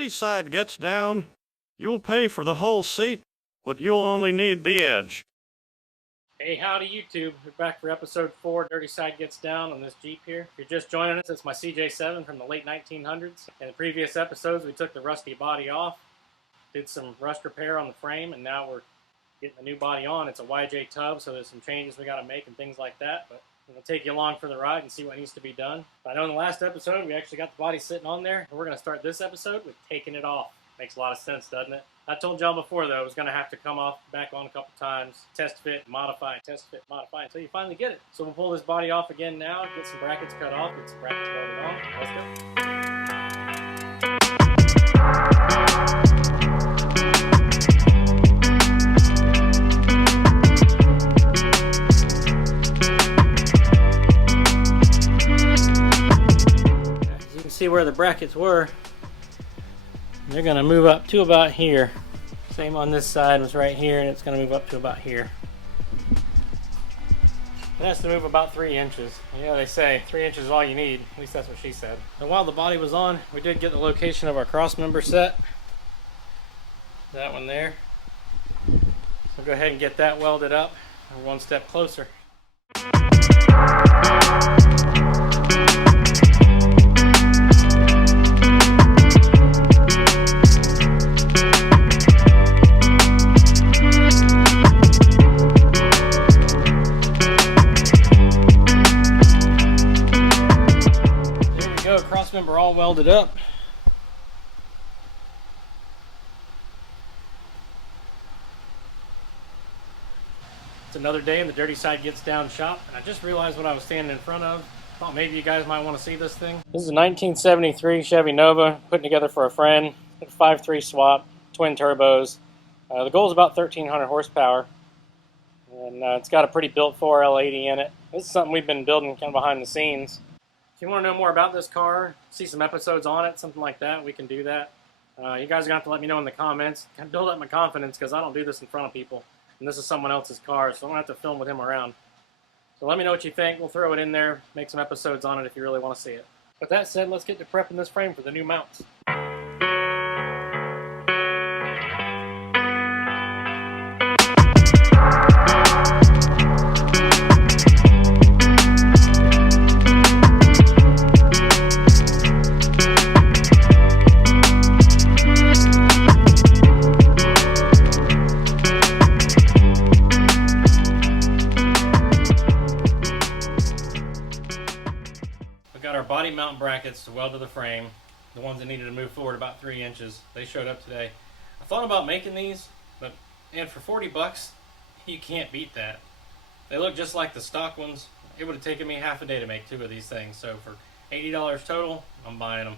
dirty side gets down, you'll pay for the whole seat, but you'll only need the edge. Hey, howdy YouTube. We're back for episode 4, Dirty Side Gets Down on this Jeep here. If you're just joining us, it's my CJ7 from the late 1900s. In the previous episodes, we took the rusty body off, did some rust repair on the frame, and now we're getting the new body on. It's a YJ tub, so there's some changes we got to make and things like that, but I'm going to take you along for the ride and see what needs to be done. I know in the last episode, we actually got the body sitting on there, and we're going to start this episode with taking it off. Makes a lot of sense, doesn't it? I told y'all before, though, it was going to have to come off, back on a couple times, test fit, modify, test fit, modify, until you finally get it. So we'll pull this body off again now, get some brackets cut off, get some brackets welded on. Let's go. As you can see where the brackets were, they're going to move up to about here. Same on this side, was right here, and it's going to move up to about here. It has to move about 3 inches. You know, they say 3 inches is all you need. At least that's what she said. And while the body was on, we did get the location of our cross member set. That one there. So go ahead and get that welded up. We're one step closer. Member all welded up. It's another day in the Dirty Side Gets Down shop, and I just realized what I was standing in front of. Thought maybe you guys might want to see this thing. This is a 1973 Chevy Nova, put together for a friend. 5.3 swap, twin turbos. The goal is about 1,300 horsepower, and it's got a pretty built 4L80 in it. This is something we've been building kind of behind the scenes. If you want to know more about this car, see some episodes on it, something like that, we can do that. You guys are going to have to let me know in the comments. Kind of build up my confidence because I don't do this in front of people. And this is someone else's car, so I don't have to film with him around. So let me know what you think. We'll throw it in there, make some episodes on it if you really want to see it. With that said, let's get to prepping this frame for the new mounts. Body mount brackets to weld to the frame, the ones that needed to move forward about 3 inches. They showed up today. I thought about making these, but for 40 bucks, you can't beat that. They look just like the stock ones. It would have taken me half a day to make 2 of these things, so for $80 total, I'm buying them.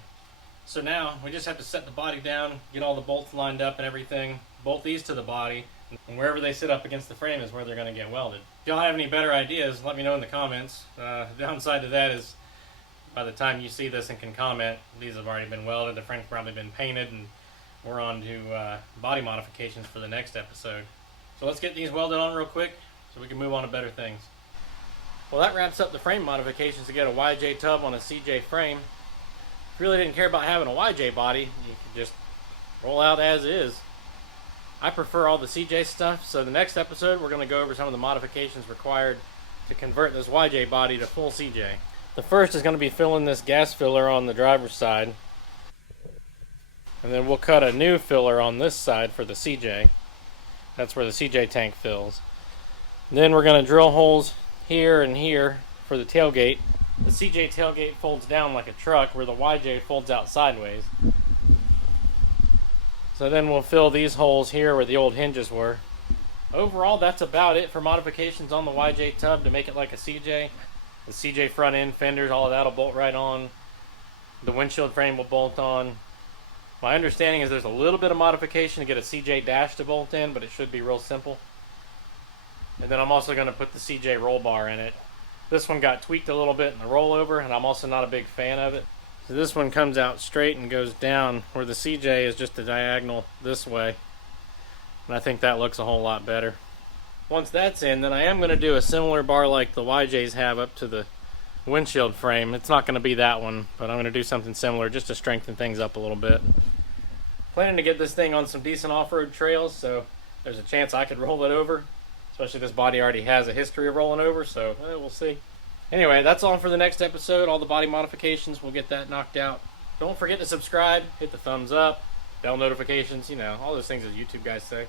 So now we just have to set the body down, get all the bolts lined up and everything, bolt these to the body, and wherever they sit up against the frame is where they're going to get welded. If y'all have any better ideas, let me know in the comments. The downside to that is by the time you see this and can comment, these have already been welded, the frame's probably been painted, and we're on to body modifications for the next episode. So let's get these welded on real quick so we can move on to better things. Well, that wraps up the frame modifications to get a YJ tub on a CJ frame. If you really didn't care about having a YJ body, you could just roll out as is. I prefer all the CJ stuff, so the next episode we're going to go over some of the modifications required to convert this YJ body to full CJ. The first is going to be filling this gas filler on the driver's side. And then we'll cut a new filler on this side for the CJ. That's where the CJ tank fills. And then we're going to drill holes here and here for the tailgate. The CJ tailgate folds down like a truck where the YJ folds out sideways. So then we'll fill these holes here where the old hinges were. Overall, that's about it for modifications on the YJ tub to make it like a CJ. The CJ front end, fenders, all of that will bolt right on. The windshield frame will bolt on. My understanding is there's a little bit of modification to get a CJ dash to bolt in, but it should be real simple. And then I'm also going to put the CJ roll bar in it. This one got tweaked a little bit in the rollover, and I'm also not a big fan of it. So this one comes out straight and goes down, where the CJ is just a diagonal this way. And I think that looks a whole lot better. Once that's in, then I am going to do a similar bar like the YJs have up to the windshield frame. It's not going to be that one, but I'm going to do something similar just to strengthen things up a little bit. Planning to get this thing on some decent off-road trails, so there's a chance I could roll it over. Especially this body already has a history of rolling over, so we'll see. Anyway, that's all for the next episode. All the body modifications, we'll get that knocked out. Don't forget to subscribe, hit the thumbs up, bell notifications, all those things that YouTube guys say.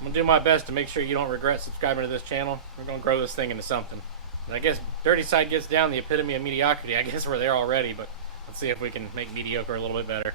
I'm going to do my best to make sure you don't regret subscribing to this channel. We're going to grow this thing into something. And I guess Dirty Side gets down, the epitome of mediocrity. I guess we're there already, but let's see if we can make mediocre a little bit better.